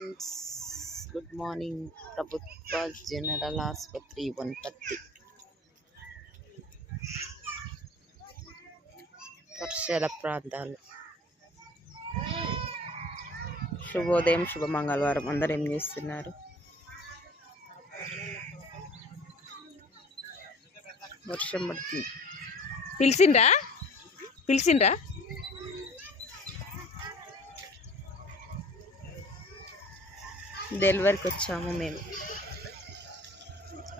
Friends good morning. ప్రభుత్వ general ఆసుపత్రి వనపర్తి. వర్షాల ప్రాంతాలు. శుభోదయం శుభ మంగళవారం. అందరు ఏం చేస్తున్నారు? వర్షం పడుతుంది. పిలిచిండ్రా పిలిచిండ్రా డెలివరీకి వచ్చాము మేము.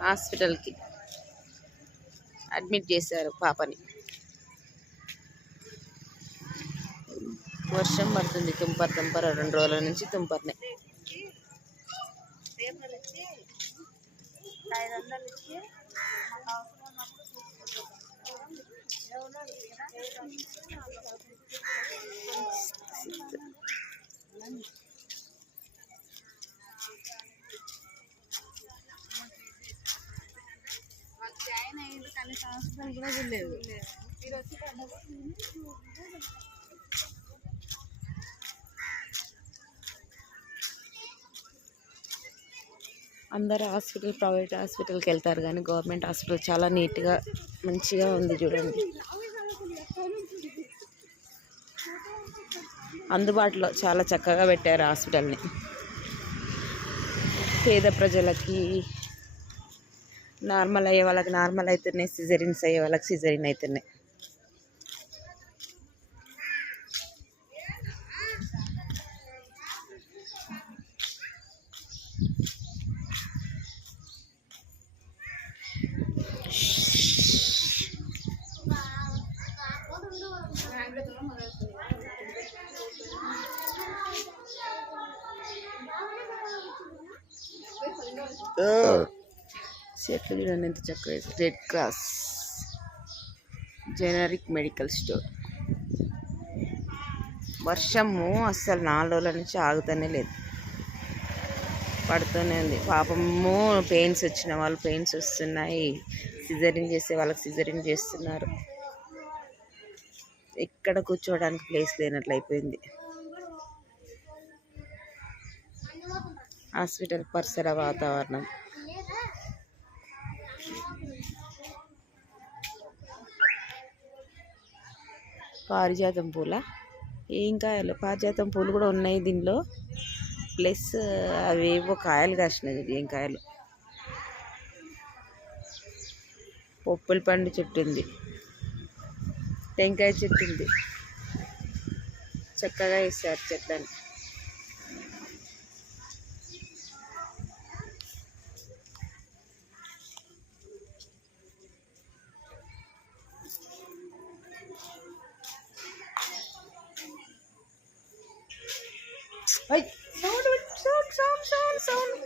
హాస్పిటల్కి అడ్మిట్ చేశారు పాపని. వర్షం పడుతుంది తుంపర్ తుంపర రెండు రోజుల నుంచి తుంపర్నే. జాయిన్ అయ్యింది కూడా వెళ్ళలేదు మీరు వచ్చి అందరు హాస్పిటల్ ప్రైవేట్ హాస్పిటల్కి వెళ్తారు కానీ గవర్నమెంట్ హాస్పిటల్ చాలా నీట్గా మంచిగా ఉంది చూడండి. అందుబాటులో చాలా చక్కగా పెట్టారు హాస్పిటల్ని. పేద ప్రజలకి నార్మల్ అయ్యే వాళ్ళకి నార్మల్ అవుతున్నాయి సిజరిన్స్ అయ్యే వాళ్ళకి సిజరిన్ అవుతున్నాయి చెట్లు చూడండి ఎంత చక్కగా red cross generic medical store వర్షము అస్సలు నాలుగు రోజుల నుంచి ఆగుతూనే లేదు. పడుతూనే ఉంది. పాపము పెయిన్స్ వచ్చిన వాళ్ళు పెయిన్స్ వస్తున్నాయి. సిజరింగ్ చేసే వాళ్ళకి సిజరింగ్ చేస్తున్నారు. ఎక్కడ కూర్చోవడానికి ప్లేస్ లేనట్లు అయిపోయింది. హాస్పిటల్ పరిసర వాతావరణం. పారిజాతం పూల. ఇంకా పారిజాతం పూలు కూడా ఉన్నాయి దీనిలో. ప్లస్ అవేవో కాయలు కాసినాయి ఇది ఏం కాయలు. పొప్పుల పండు చెట్టు ఉంది టెంకాయ చెట్టు ఉంది చక్కగా వేసారు చెట్లని. Sound sound sound sound